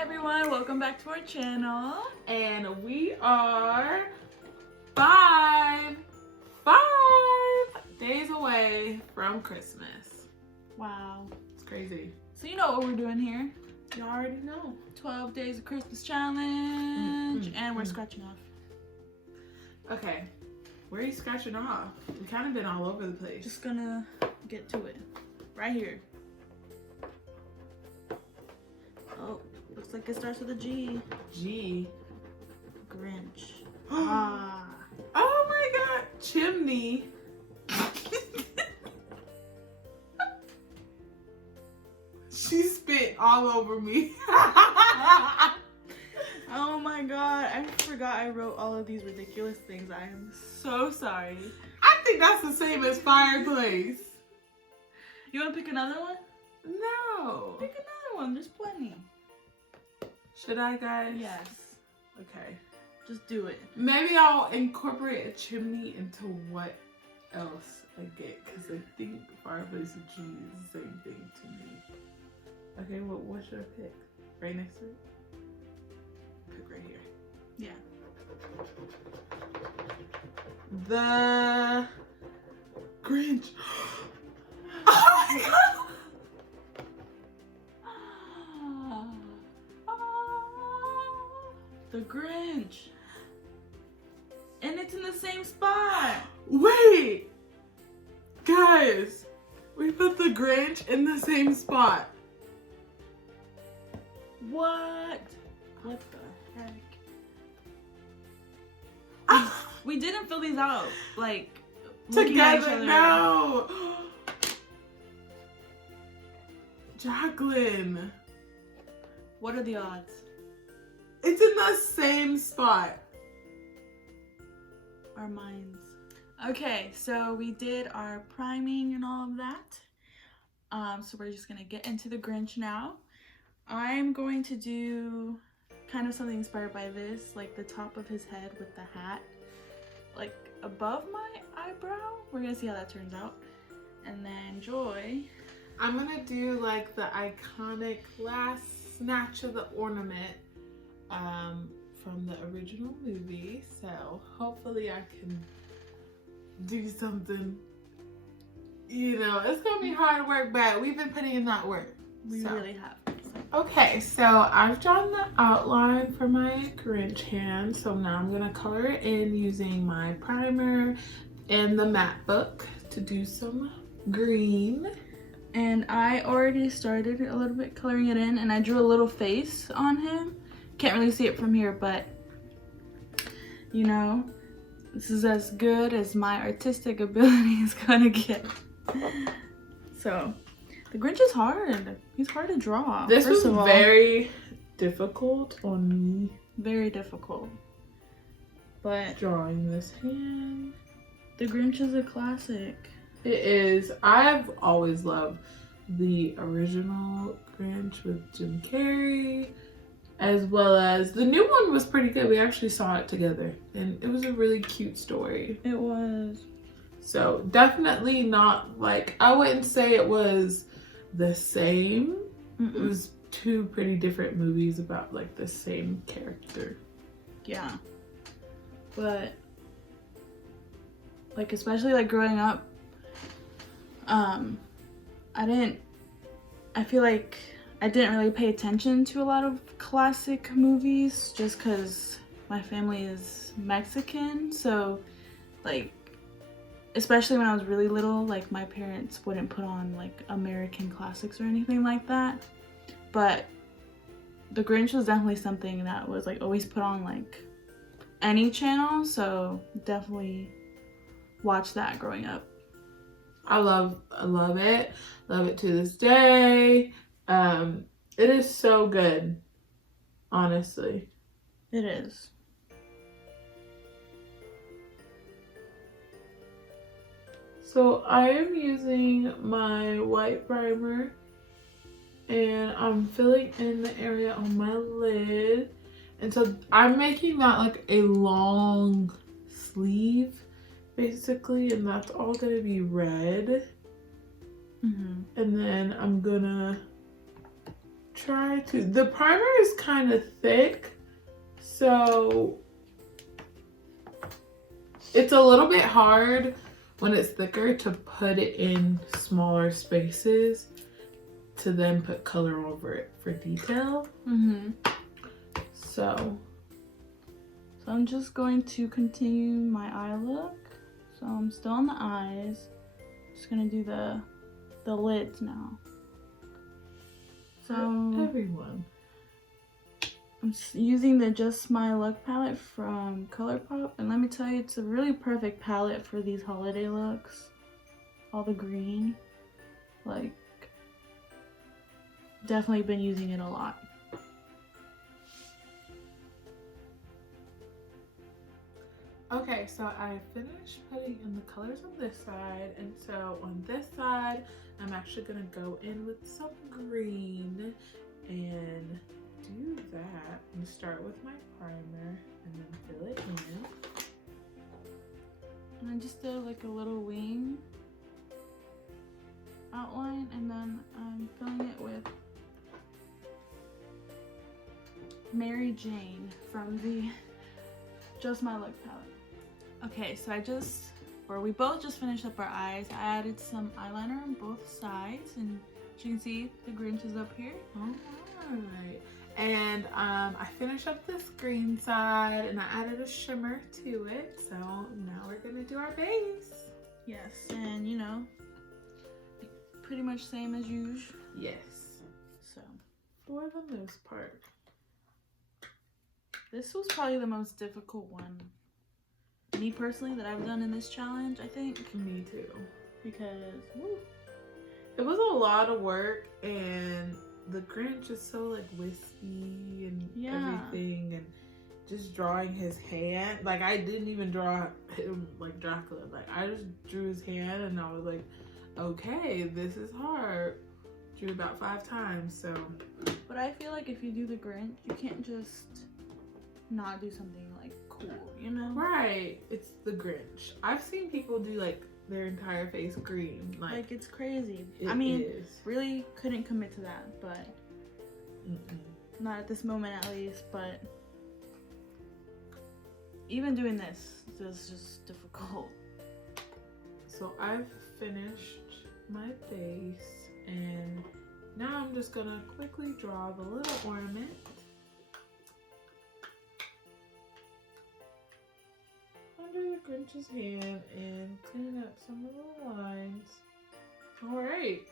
everyone, welcome back to our channel. And we are five days away from Christmas. Wow. It's crazy. So you know what we're doing here. You already know. 12 days of Christmas challenge. And we're scratching off. Okay. Where are you scratching off? We've kind of been all over the place. Just gonna get to it. Right here. Oh, looks like it starts with a G. G. Grinch. Oh my god. Chimney. She spit all over me. Oh my god, I forgot I wrote all of these ridiculous things. I am so sorry. I think that's the same as fireplace. You wanna pick another one? No. Pick another one, there's plenty. Should I, guys? Yes, Okay. just do it. Maybe I'll incorporate a chimney into what else I get, because I think fireplace and chimney is the same thing to me. Okay, what should I pick? Right next to it? Pick right here. Yeah. The Grinch. Oh my god! The Grinch. And it's in the same spot. Wait! Guys, we put the Grinch in the same spot. What? What the heck? We didn't fill these out like looking at each Together, other. no! Jacqueline, What are the odds? it's in the same spot. Our minds. Okay, so we did our priming and all of that. So we're just gonna get into the Grinch now. I'm going to do kind of something inspired by this, like the top of his head with the hat, like above my eyebrow. We're gonna see how that turns out. And then Joy. I'm gonna do like the iconic last snatch of the ornament from the original movie. So hopefully I can do something. You know, it's gonna be hard work, but we've been putting in that work. We So. really have. Okay, so I've drawn the outline for my Grinch hand. So now I'm gonna color it in using my primer and the matte book to do some green. And I already started a little bit coloring it in, and I drew a little face on him. Can't really see it from here, but you know, this is as good as my artistic ability is gonna get. So, the Grinch is hard. He's hard to draw. This first was of all. very difficult on me Very difficult. But drawing this hand. the Grinch is a classic. It is. I've always loved the original Grinch with Jim Carrey, as well as the new one was pretty good. We actually saw it together, and it was a really cute story. It was. So definitely not like, I wouldn't say it was the same. It was two pretty different movies about like the same character. Yeah. But like, especially like growing up, I feel like I didn't really pay attention to a lot of classic movies just because my family is Mexican. So like, especially when I was really little, like my parents wouldn't put on like American classics or anything like that. But the Grinch was definitely something that was like always put on like any channel, so definitely watch that growing up. I love it. Love it to this day. It is so good, honestly. It is. So I am using my white primer and I'm filling in the area on my lid. And so I'm making that like a long sleeve basically, and that's all gonna be red. And then I'm gonna try to. The primer is kind of thick, so it's a little bit hard when it's thicker to put it in smaller spaces to then put color over it for detail. So I'm just going to continue my eye look. So I'm still on the eyes. Just gonna do the lids now. So everyone, I'm using the Just My Look palette from ColourPop, and let me tell you, it's a really perfect palette for these holiday looks. All the green, like, definitely been using it a lot. okay, so I finished putting in the colors on this side, and so on this side I'm actually gonna go in with some green and do that. I'm gonna start with my primer and then fill it in. And I just did like a little wing outline, and then I'm filling it with Mary Jane from the Just My Look palette. Okay, so we both just finished up our eyes. I added some eyeliner on both sides, and as you can see, the Grinch is up here. Alright. And I finished up this green side and I added a shimmer to it. So now we're gonna do our base. Yes, and you know, pretty much same as usual. Yes. So for the most part. This was probably the most difficult one, me personally, that I've done in this challenge, I think. Me too. Because it was a lot of work, and the Grinch is so like wispy and everything, and just drawing his hand. Like, I didn't even draw him like Dracula. Like, I just drew his hand and I was like, okay, this is hard. Drew about 5 times, so. But I feel like if you do the Grinch, you can't just not do something like cool, you know? Right. It's the Grinch. I've seen people do like their entire face green. Like it's crazy. I mean, really couldn't commit to that, but not at this moment at least. But even doing this is just difficult. So I've finished my base, and now I'm just gonna quickly draw the little ornament. Under the Grinch's hand and clean up some of the lines. Alright.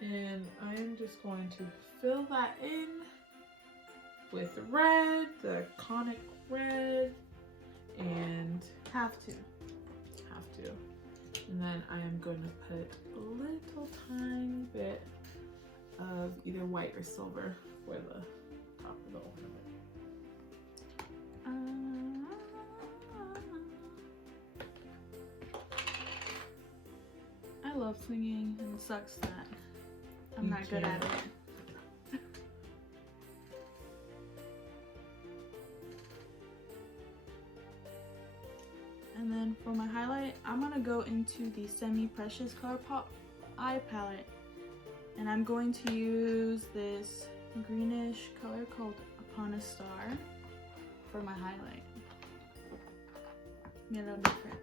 And I am just going to fill that in with red, the iconic red, and Have to. And then I am going to put a little tiny bit of either white or silver for the top of the ornament. I love singing, and it sucks that I'm not good at it. And then for my highlight, I'm gonna go into the Semi-Precious ColourPop eye palette, and I'm going to use this greenish color called Upon a Star for my highlight. Be a little different.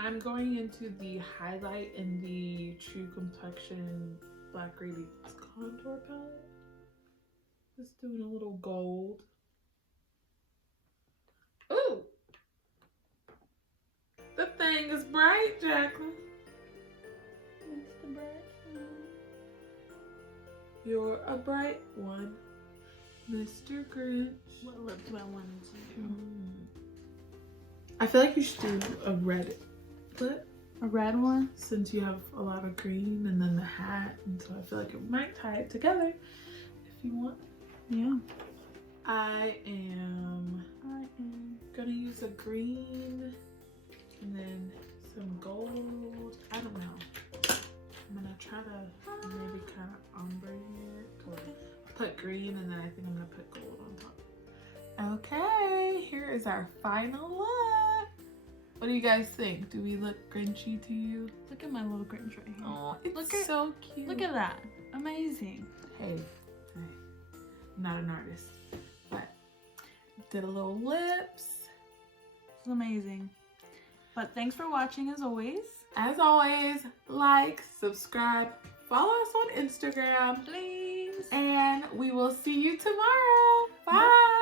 I'm going into the highlight in the True Complexion Black Radiance Contour palette. Just doing a little gold. Ooh! The thing is bright, Jacqueline. It's the bright one. You're a bright one, Mr. Grinch. What lip do I want to do? I feel like you should do a red lip. A red one? Since you have a lot of green and then the hat, and so I feel like it might tie it together if you want. Yeah. I am gonna use a green and then some gold. I don't know. I'm gonna try to maybe kind of ombre it, or put green and then I think I'm gonna put gold on top. Okay, here is our final look. What do you guys think? Do we look Grinchy to you? Look at my little Grinch right here. Oh, it's Look at- so cute. Look at that. Amazing. Hey, I'm not an artist, but did a little lips. It's amazing. But thanks for watching as always. As always, like, subscribe, follow us on Instagram, Please. and we will see you tomorrow. Bye.